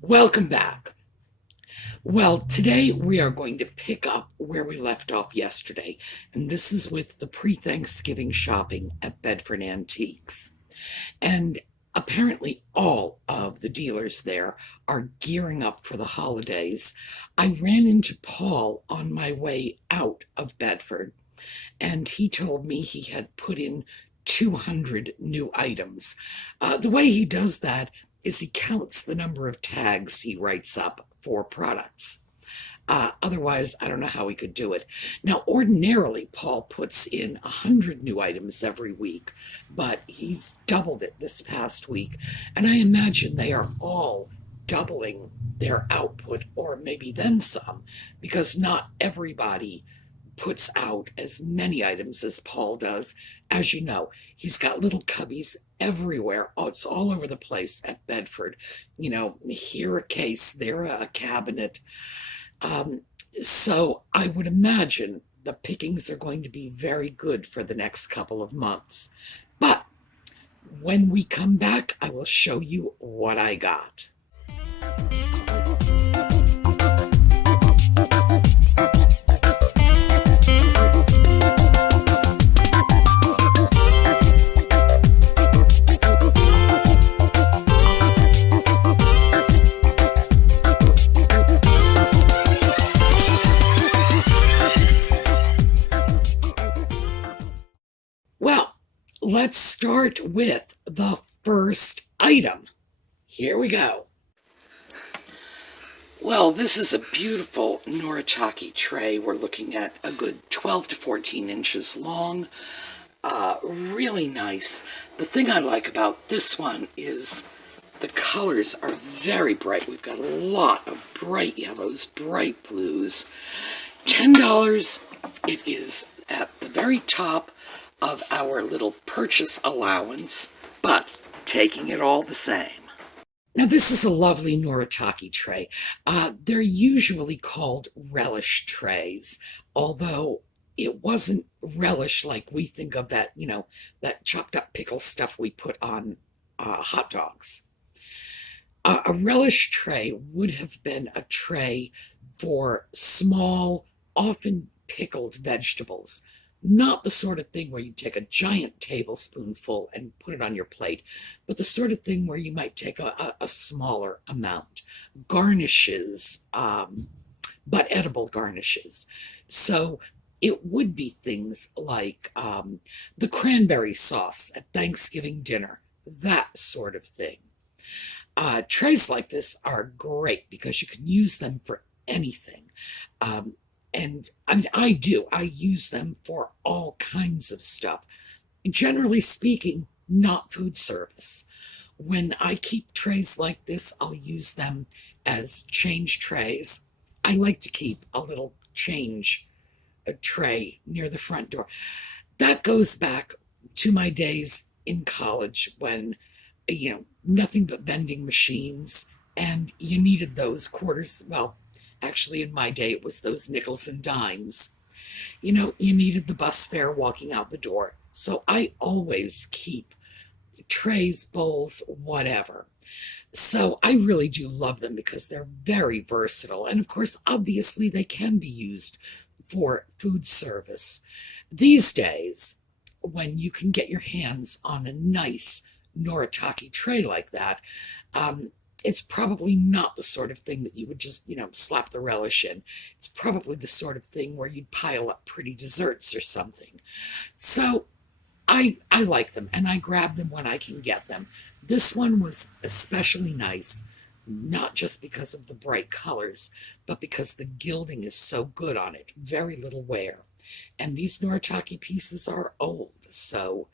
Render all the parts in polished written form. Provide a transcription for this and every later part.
Welcome back. Well, today we are going to pick up where we left off yesterday, and this is with the pre-Thanksgiving shopping at Bedford Antiques. And apparently all of the dealers there are gearing up for the holidays. I ran into Paul on my way out of Bedford, and he told me he had put in 200 new items. The way he does that is he counts the number of tags he writes up for products. Otherwise, I don't know how he could do it. Now, ordinarily, Paul puts in 100 new items every week, but he's doubled it this past week, and I imagine they are all doubling their output, or maybe then some, because not everybody puts out as many items as Paul does. As you know, he's got little cubbies everywhere. Oh, it's all over the place at Bedford. Here a case, there a cabinet. So I would imagine the pickings are going to be very good for the next couple of months. But when we come back, I will show you what I got. Well, let's start with the first item. Here we go. Well, this is a beautiful Noritaki tray. We're looking at a good 12 to 14 inches long. Really nice. The thing I like about this one is the colors are very bright. We've got a lot of bright yellows, bright blues. $10. It is at the very top of our little purchase allowance, but taking it all the same. Now, this is a lovely Noritaki tray. They're usually called relish trays, although it wasn't relish like we think of that, that chopped up pickle stuff we put on hot dogs. A relish tray would have been a tray for small, often pickled vegetables. Not the sort of thing where you take a giant tablespoonful and put it on your plate, but the sort of thing where you might take a smaller amount. Garnishes, but edible garnishes. So it would be things like the cranberry sauce at Thanksgiving dinner, that sort of thing. Trays like this are great because you can use them for anything. And I mean, I use them for all kinds of stuff. Generally speaking, not food service. When I keep trays like this, I'll use them as change trays. I like to keep a little change tray near the front door. That goes back to my days in college when, nothing but vending machines, and you needed those quarters. Well, actually, in my day, it was those nickels and dimes. You needed the bus fare walking out the door. So I always keep trays, bowls, whatever. So I really do love them because they're very versatile. And of course, obviously, they can be used for food service. These days, when you can get your hands on a nice Noritaki tray like that, it's probably not the sort of thing that you would just, slap the relish in. It's probably the sort of thing where you'd pile up pretty desserts or something. So I like them, and I grab them when I can get them. This one was especially nice, not just because of the bright colors, but because the gilding is so good on it. Very little wear. And these Noritaki pieces are old, so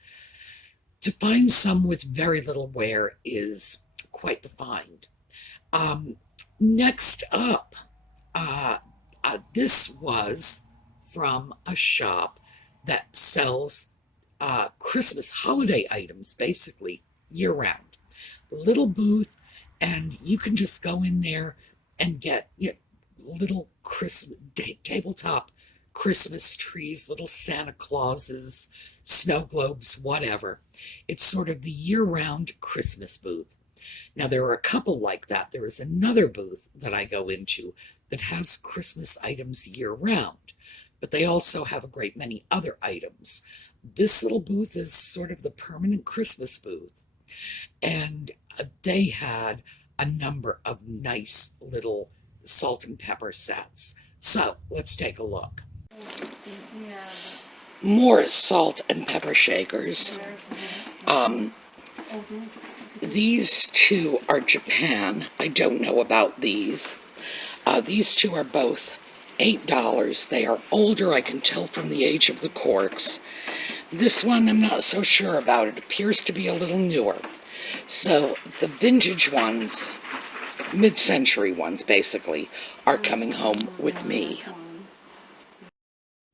to find some with very little wear is quite the find. Next up, this was from a shop that sells Christmas holiday items, basically year-round. Little booth, and you can just go in there and get little Christmas tabletop Christmas trees, little Santa Clauses, snow globes, whatever. It's sort of the year-round Christmas booth. Now, there are a couple like that. There is another booth that I go into that has Christmas items year-round, but they also have a great many other items. This little booth is sort of the permanent Christmas booth, and they had a number of nice little salt and pepper sets. So let's take a look. More salt and pepper shakers. These two are Japan. I don't know about these. These two are both $8. They are older, I can tell from the age of the corks. This one I'm not so sure about. It appears to be a little newer. So the vintage ones, mid-century ones basically, are coming home with me.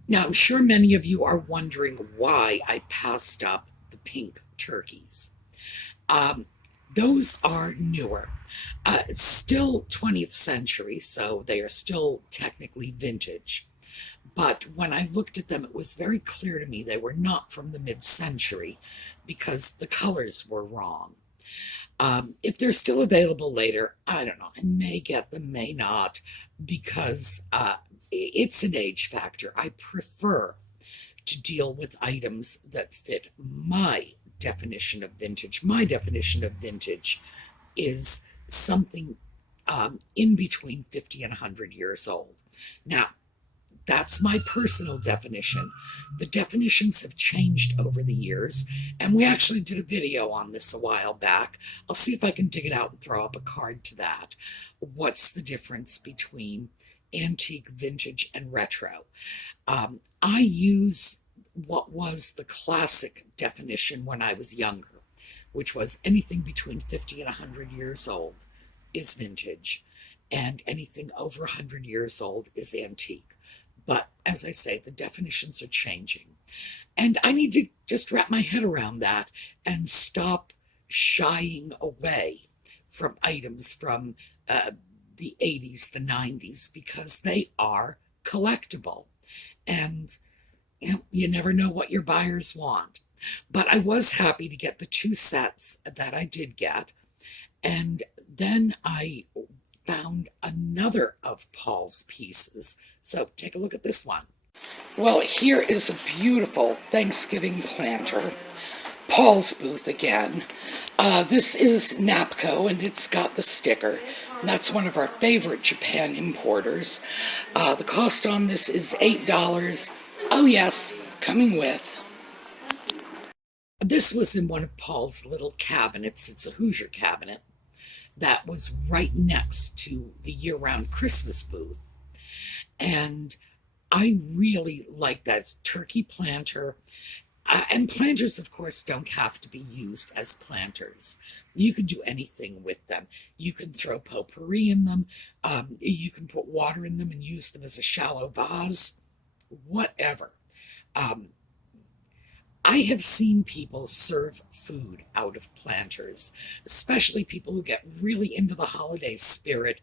Now, I'm sure many of you are wondering why I passed up the pink turkeys. Those are newer. Still 20th century, so they are still technically vintage. But when I looked at them, it was very clear to me they were not from the mid-century because the colors were wrong. If they're still available later, I don't know. I may get them, may not, because it's an age factor. I prefer to deal with items that fit my definition of vintage. My definition of vintage is something in between 50 and 100 years old. Now, that's my personal definition. The definitions have changed over the years, and we actually did a video on this a while back. I'll see if I can dig it out and throw up a card to that. What's the difference between antique, vintage, and retro? I use what was the classic definition when I was younger, which was anything between 50 and 100 years old is vintage, and anything over 100 years old is antique. But as I say, the definitions are changing. And I need to just wrap my head around that and stop shying away from items from the 80s, the 90s, because they are collectible. And you never know what your buyers want. But I was happy to get the two sets that I did get. And then I found another of Paul's pieces. So take a look at this one. Well, here is a beautiful Thanksgiving planter. Paul's booth again. This is Napco, and it's got the sticker. And that's one of our favorite Japan importers. The cost on this is $8. Oh yes, coming with. This was in one of Paul's little cabinets. It's a Hoosier cabinet that was right next to the year-round Christmas booth. And I really like that turkey planter. And planters, of course, don't have to be used as planters. You can do anything with them. You can throw potpourri in them. You can put water in them and use them as a shallow vase. Whatever. I have seen people serve food out of planters, especially people who get really into the holiday spirit.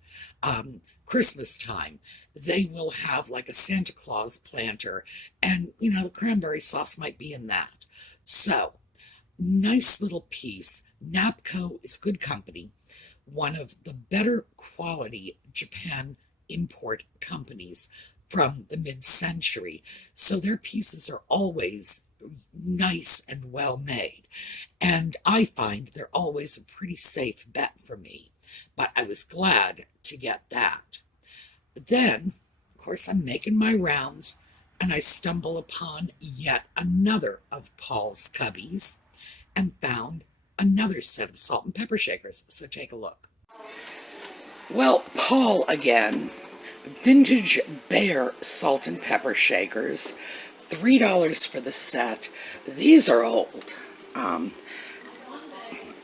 Christmas time, they will have like a Santa Claus planter, and the cranberry sauce might be in that. So, nice little piece. Napco is good company, one of the better quality Japan import companies from the mid-century. So their pieces are always nice and well made. And I find they're always a pretty safe bet for me. But I was glad to get that. Then, of course, I'm making my rounds, and I stumble upon yet another of Paul's cubbies and found another set of salt and pepper shakers. So take a look. Well, Paul again. Vintage Bear salt and pepper shakers, $3 for the set. These are old.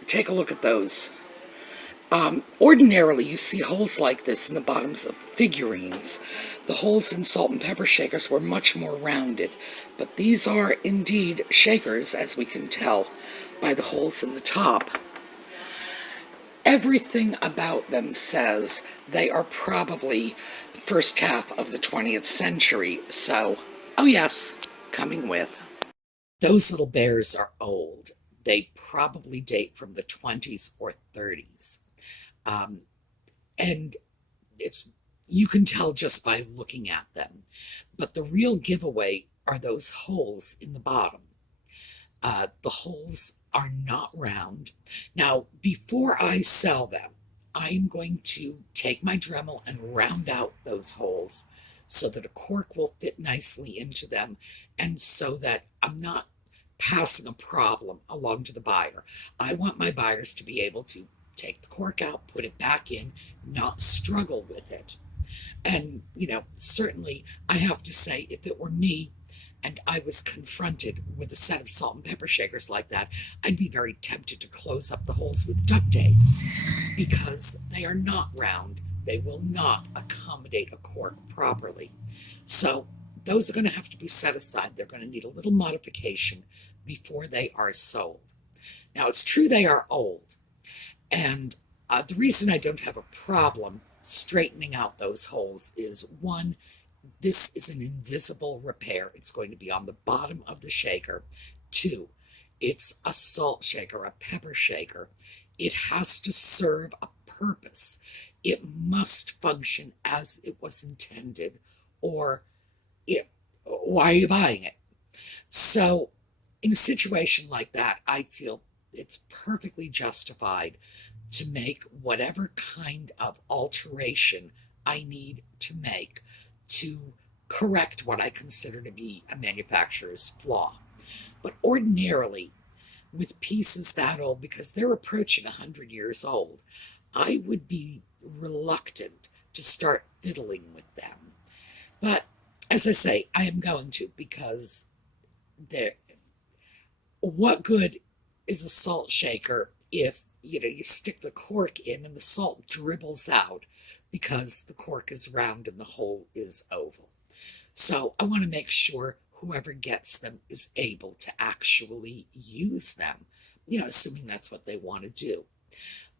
Take a look at those. Ordinarily, you see holes like this in the bottoms of figurines. The holes in salt and pepper shakers were much more rounded, but these are indeed shakers, as we can tell by the holes in the top. Everything about them says they are probably the first half of the 20th century, so, oh yes, coming with. Those little bears are old. They probably date from the 20s or 30s. And you can tell just by looking at them. But the real giveaway are those holes in the bottom. The holes are not round. Now, before I sell them, I'm going to take my Dremel and round out those holes so that a cork will fit nicely into them, and so that I'm not passing a problem along to the buyer. I want my buyers to be able to take the cork out, put it back in, not struggle with it. And, certainly I have to say, if it were me and I was confronted with a set of salt and pepper shakers like that, I'd be very tempted to close up the holes with duct tape, because they are not round. They will not accommodate a cork properly. So those are going to have to be set aside. They're going to need a little modification before they are sold. Now, it's true they are old, and the reason I don't have a problem straightening out those holes is, one, this is an invisible repair. It's going to be on the bottom of the shaker. Two, it's a salt shaker, a pepper shaker. It has to serve a purpose. It must function as it was intended, or why are you buying it? So in a situation like that, I feel it's perfectly justified to make whatever kind of alteration I need to make to correct what I consider to be a manufacturer's flaw. But ordinarily, with pieces that old, because they're approaching 100 years old, I would be reluctant to start fiddling with them. But as I say, I am going to, because what good is a salt shaker if you stick the cork in and the salt dribbles out because the cork is round and the hole is oval? So I want to make sure whoever gets them is able to actually use them, assuming that's what they want to do.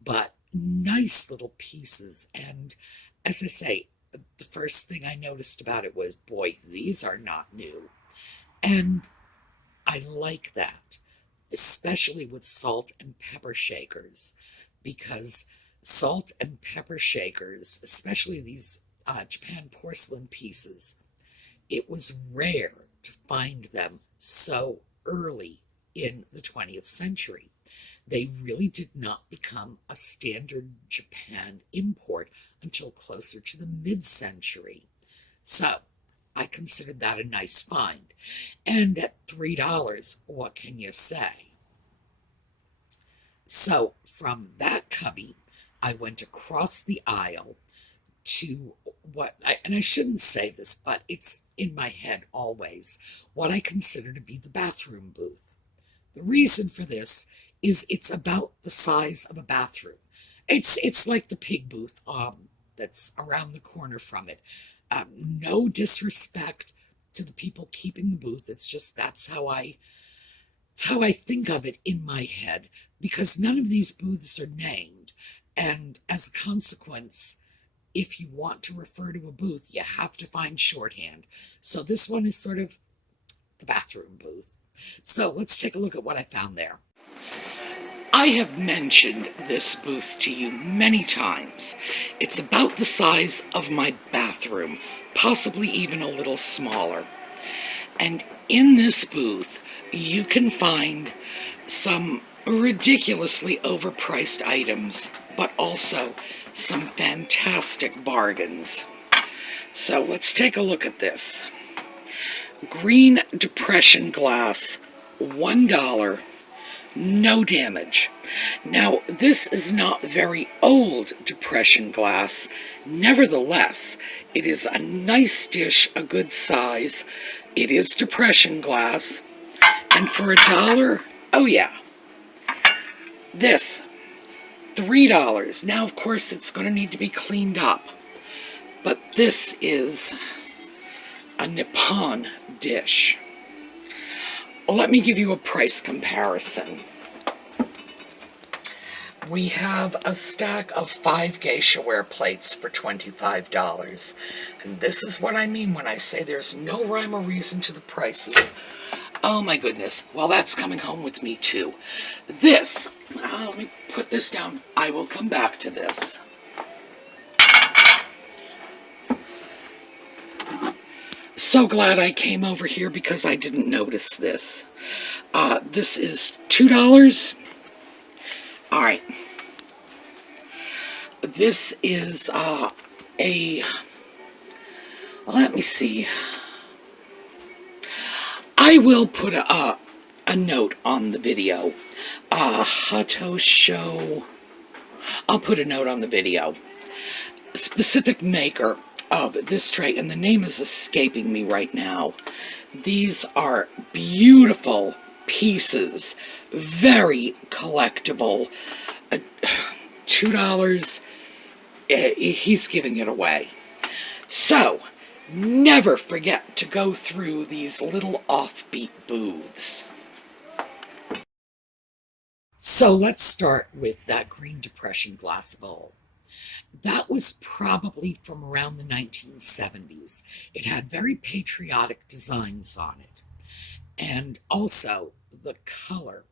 But nice little pieces. And as I say, the first thing I noticed about it was, boy, these are not new. And I like that, especially with salt and pepper shakers, because salt and pepper shakers, especially these Japan porcelain pieces, it was rare to find them so early in the 20th century. They really did not become a standard Japan import until closer to the mid-century. So I considered that a nice find. And at $3, what can you say? So from that cubby, I went across the aisle to and I shouldn't say this, but it's in my head always, what I consider to be the bathroom booth. The reason for this is it's about the size of a bathroom. It's like the pig booth that's around the corner from it. No disrespect to the people keeping the booth. It's just that's how I think of it in my head, because none of these booths are named, and as a consequence, if you want to refer to a booth, you have to find shorthand. So this one is sort of the bathroom booth. So let's take a look at what I found there. I have mentioned this booth to you many times. It's about the size of my bathroom, possibly even a little smaller. And in this booth, you can find some ridiculously overpriced items, but also some fantastic bargains. So let's take a look at this. Green depression glass, $1, no damage. Now, this is not very old depression glass. Nevertheless, it is a nice dish, a good size. It is depression glass. And for $1, oh yeah, this, $3. Now, of course, it's going to need to be cleaned up. But this is a Nippon dish. Let me give you a price comparison. We have a stack of 5 geisha-ware plates for $25. And this is what I mean when I say there's no rhyme or reason to the prices. Oh my goodness. Well, that's coming home with me too. This, let me put this down. I will come back to this. So glad I came over here because I didn't notice this. This is $2. All right. This is let me see. I will put a note on the video. Hato show. I'll put a note on the video. Specific maker of this tray, and the name is escaping me right now. These are beautiful pieces, very collectible. $2, he's giving it away. So, never forget to go through these little offbeat booths. So let's start with that Green Depression glass bowl. That was probably from around the 1970s. It had very patriotic designs on it. And also the color.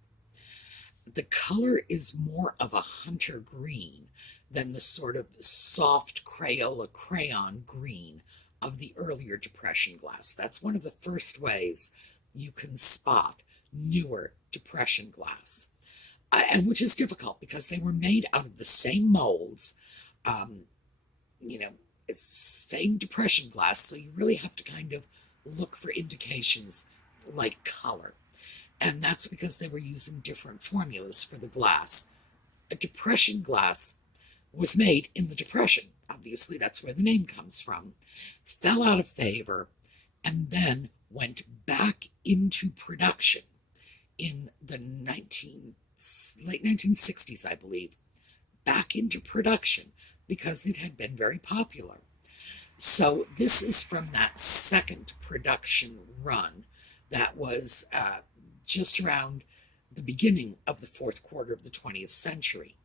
The color is more of a hunter green than the sort of soft Crayola crayon green of the earlier Depression glass. That's one of the first ways you can spot newer Depression glass. And which is difficult because they were made out of the same molds. It's same Depression glass, so you really have to kind of look for indications like color. And that's because they were using different formulas for the glass. A Depression glass was made in the Depression. Obviously, that's where the name comes from. Fell out of favor and then went back into production in the late 1960s, I believe. Back into production because it had been very popular. So this is from that second production run that was just around the beginning of the fourth quarter of the 20th century.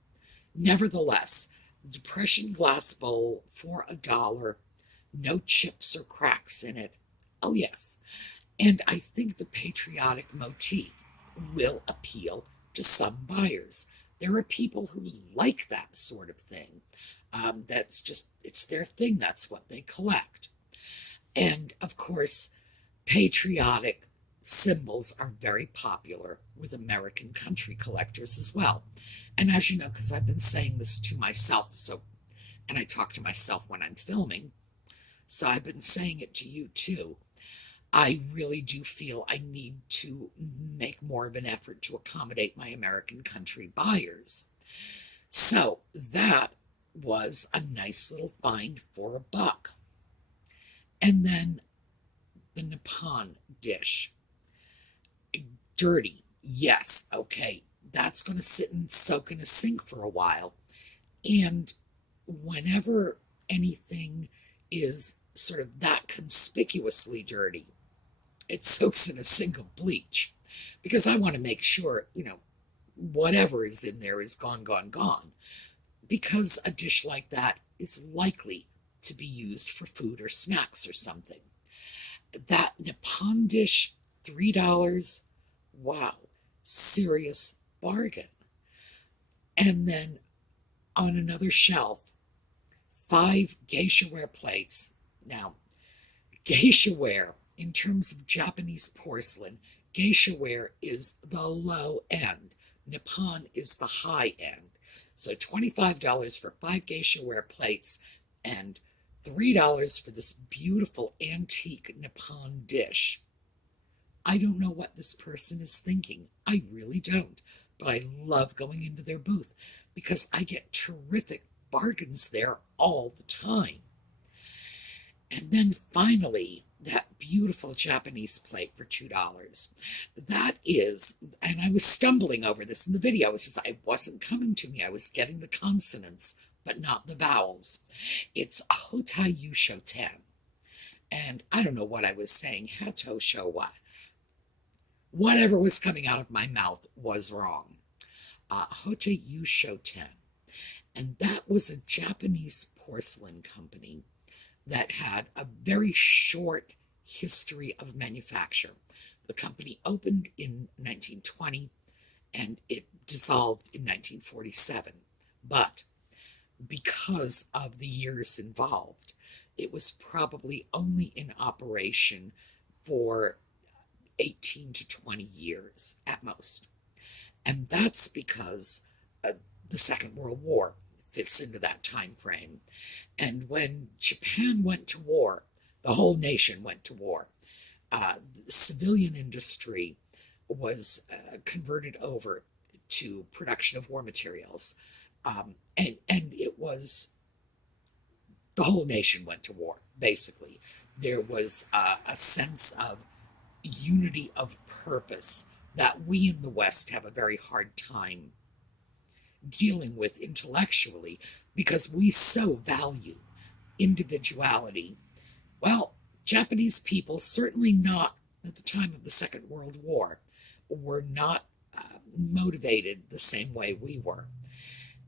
Nevertheless, Depression glass bowl for $1, no chips or cracks in it. Oh yes, and I think the patriotic motif will appeal to some buyers. There are people who like that sort of thing. It's their thing. That's what they collect. And of course, patriotic symbols are very popular with American country collectors as well. And as you know, because I've been saying this to myself, and I talk to myself when I'm filming, so I've been saying it to you too. I really do feel I need to make more of an effort to accommodate my American country buyers. So that was a nice little find for $1. And then the Nippon dish. Dirty, yes, okay. That's going to sit and soak in a sink for a while. And whenever anything is sort of that conspicuously dirty, it soaks in a sink of bleach. Because I want to make sure, whatever is in there is gone, gone, gone. Because a dish like that is likely to be used for food or snacks or something. That Nippon dish, $3, wow, serious bargain. And then on another shelf, 5 geisha ware plates. Now, geisha ware, in terms of Japanese porcelain, geisha ware is the low end. Nippon is the high end. So $25 for 5 geisha ware plates and $3 for this beautiful antique Nippon dish. I don't know what this person is thinking. I really don't. But I love going into their booth because I get terrific bargains there all the time. And then finally, that beautiful Japanese plate for $2. That is, and I was stumbling over this in the video, it wasn't coming to me. I was getting the consonants, but not the vowels. It's Hotai Yusho 10. And I don't know what I was saying. Hato show what? Whatever was coming out of my mouth was wrong. Hotai Yusho 10. And that was a Japanese porcelain company that had a very short history of manufacture. The company opened in 1920 and it dissolved in 1947. But because of the years involved, it was probably only in operation for 18 to 20 years at most. And that's because the Second World War fits into that time frame. And when Japan went to war, the whole nation went to war. The civilian industry was converted over to production of war materials. And it was, the whole nation went to war, basically. There was a sense of unity of purpose that we in the West have a very hard time dealing with intellectually because we so value individuality. Well, Japanese people, certainly not at the time of the Second World War, were not motivated the same way we were.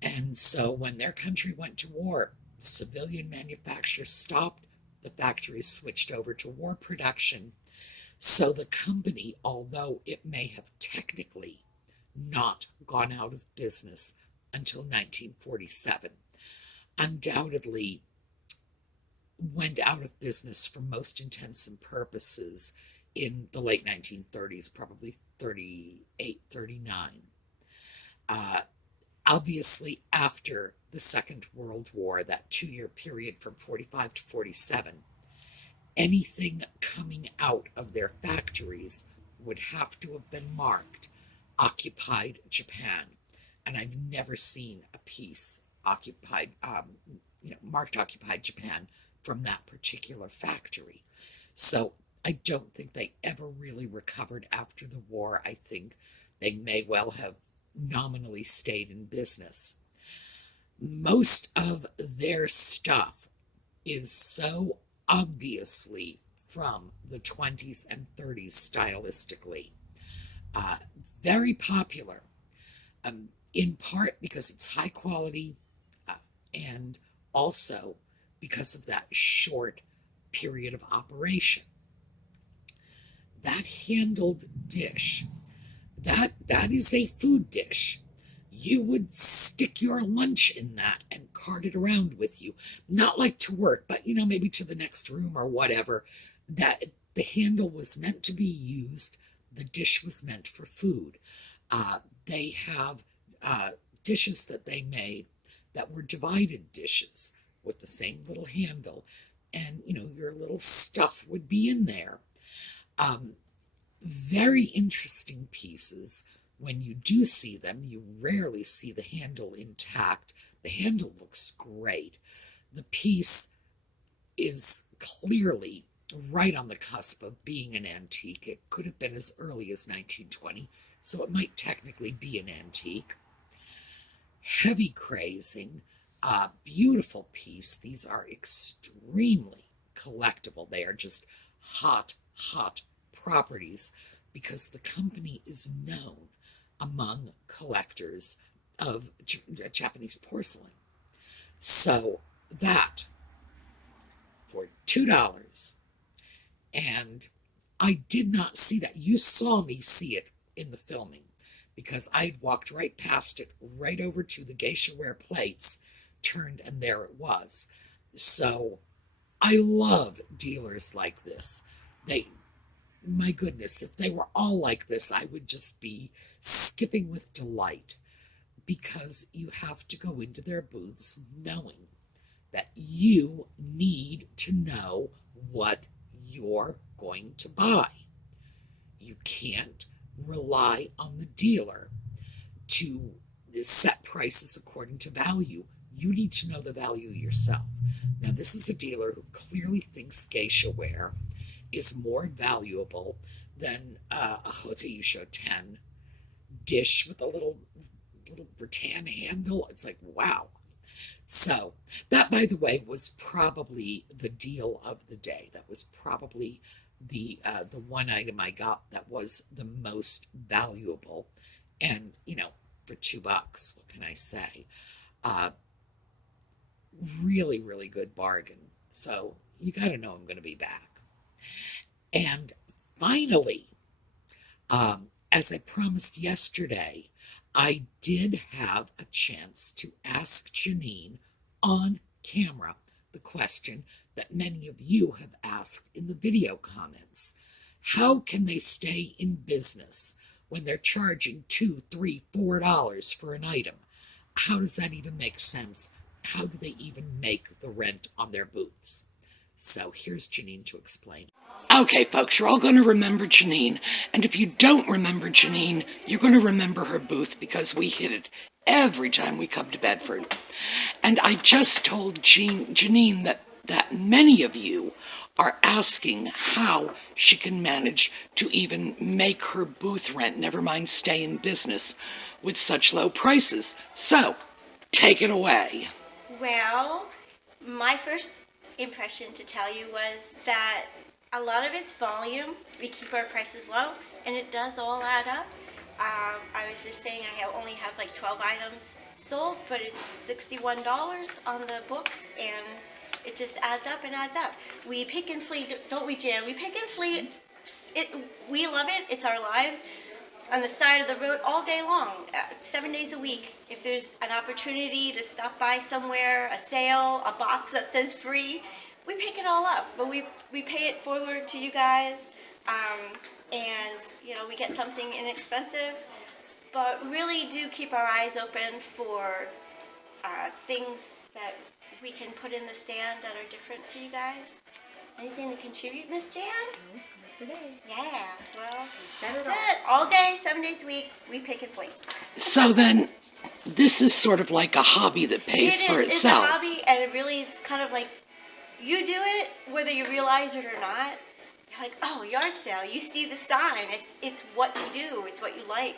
And so when their country went to war, civilian manufacture stopped, the factories switched over to war production. So the company, although it may have technically not gone out of business until 1947, undoubtedly went out of business for most intents and purposes in the late 1930s, probably 38, 39. Obviously, after the Second World War, that 2-year period from 45 to 47, anything coming out of their factories would have to have been marked occupied Japan. And I've never seen a piece occupied, marked occupied Japan from that particular factory. So I don't think they ever really recovered after the war. I think they may well have nominally stayed in business. Most of their stuff is so obviously from the 20s and 30s stylistically. Very popular, in part because it's high quality and also because of that short period of operation. That handled dish, that is a food dish. You would stick your lunch in that and cart it around with you. Not like to work, but maybe to the next room or whatever. That the handle was meant to be used. The dish was meant for food. They have dishes that they made that were divided dishes with the same little handle. And, your little stuff would be in there. Very interesting pieces. When you do see them, you rarely see the handle intact. The handle looks great. The piece is clearly right on the cusp of being an antique. It could have been as early as 1920, so it might technically be an antique. Heavy crazing, beautiful piece. These are extremely collectible. They are just hot properties because the company is known among collectors of Japanese porcelain. So that for $2, and I did not see that. You saw me see it in the filming because I'd walked right past it, right over to the geisha-ware plates, turned, and there it was. So I love dealers like this. My goodness, if they were all like this, I would just be skipping with delight because you have to go into their booths knowing that you need to know what you're going to buy. You can't rely on the dealer to set prices according to value. You need to know the value yourself. Now, this is a dealer who clearly thinks geisha ware is more valuable than a Hotei 10 dish with a little rattan handle. It's like, wow. So that, by the way, was probably the deal of the day. That was probably the one item I got that was the most valuable. And, for $2, what can I say? Really, really good bargain. So you got to know I'm going to be back. And finally, as I promised yesterday, I did have a chance to ask Janine on camera the question that many of you have asked in the video comments. How can they stay in business when they're charging $2, $3, $4 for an item? How does that even make sense? How do they even make the rent on their booths? So here's Janine to explain. Okay, folks, you're all going to remember Janine. And if you don't remember Janine, you're going to remember her booth because we hit it every time we come to Bedford. And I just told Janine that many of you are asking how she can manage to even make her booth rent, never mind stay in business, with such low prices. So, take it away. Well, my first impression to tell you was that a lot of it's volume. We keep our prices low, and it does all add up. I was just saying I only have like 12 items sold, but it's $61 on the books, and it just adds up and adds up. We pick and flee, don't we, Jan? We pick and flee. We love it. It's our lives. On the side of the road all day long, 7 days a week. If there's an opportunity to stop by somewhere, a sale, a box that says free, we pick it all up. But we pay it forward to you guys, and we get something inexpensive. But really do keep our eyes open for things that we can put in the stand that are different for you guys. Anything to contribute, Miss Jan? Today. Yeah, well, that's it. All day, 7 days a week, we pick and flee. So then, this is sort of like a hobby that pays for itself. It's a hobby, and it really is kind of like, you do it, whether you realize it or not. You're like, oh, yard sale, you see the sign. It's what you do. It's what you like.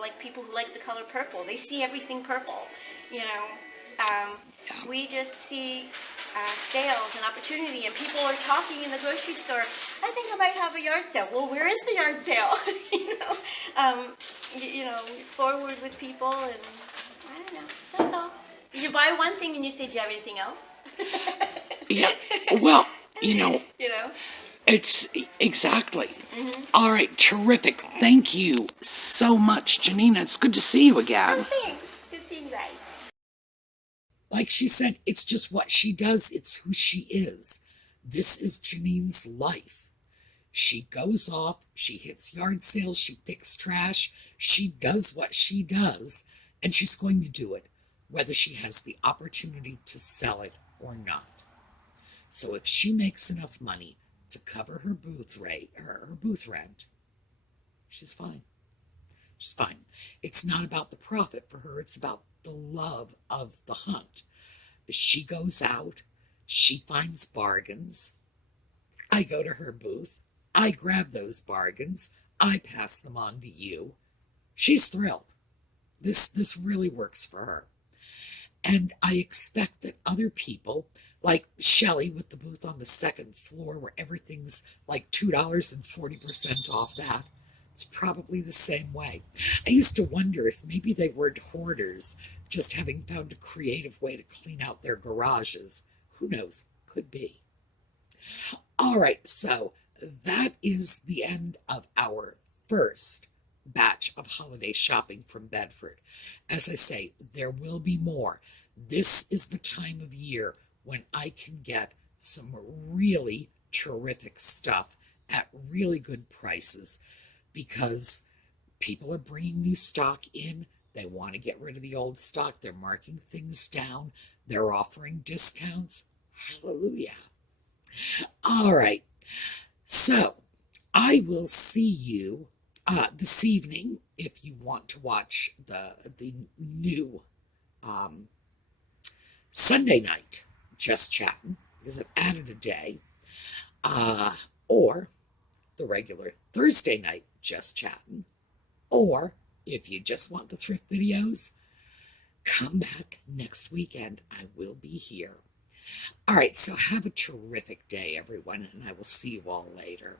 Like people who like the color purple. They see everything purple, We just see sales and opportunity, and people are talking in the grocery store. I think I might have a yard sale. Well, where is the yard sale? Forward with people, and I don't know. That's all. You buy one thing and you say, "Do you have anything else?" Yeah. Well, It's exactly. Mm-hmm. All right, terrific. Thank you so much, Janina. It's good to see you again. Oh, thanks. Good seeing you guys. Like she said, it's just what she does. It's who she is. This is Janine's life. She goes off, she hits yard sales, she picks trash, she does what she does, and she's going to do it, whether she has the opportunity to sell it or not. So if she makes enough money to cover her booth rent, she's fine. She's fine. It's not about the profit for her, it's about the love of the hunt. She goes out, she finds bargains. I go to her booth, I grab those bargains, I pass them on to you. She's thrilled. This really works for her. And I expect that other people, like Shelley with the booth on the second floor where everything's like $2 and 40% off that, it's probably the same way. I used to wonder if maybe they weren't hoarders, just having found a creative way to clean out their garages. Who knows? Could be. All right, so that is the end of our first batch of holiday shopping from Bedford. As I say, there will be more. This is the time of year when I can get some really terrific stuff at really good prices because people are bringing new stock in. They want to get rid of the old stock. They're marking things down. They're offering discounts. Hallelujah. All right. So I will see you this evening if you want to watch the new Sunday night Just Chatting, because I've added a day, or the regular Thursday night Just Chatting, or if you just want the thrift videos, come back next weekend. I will be here. All right, so have a terrific day, everyone, and I will see you all later.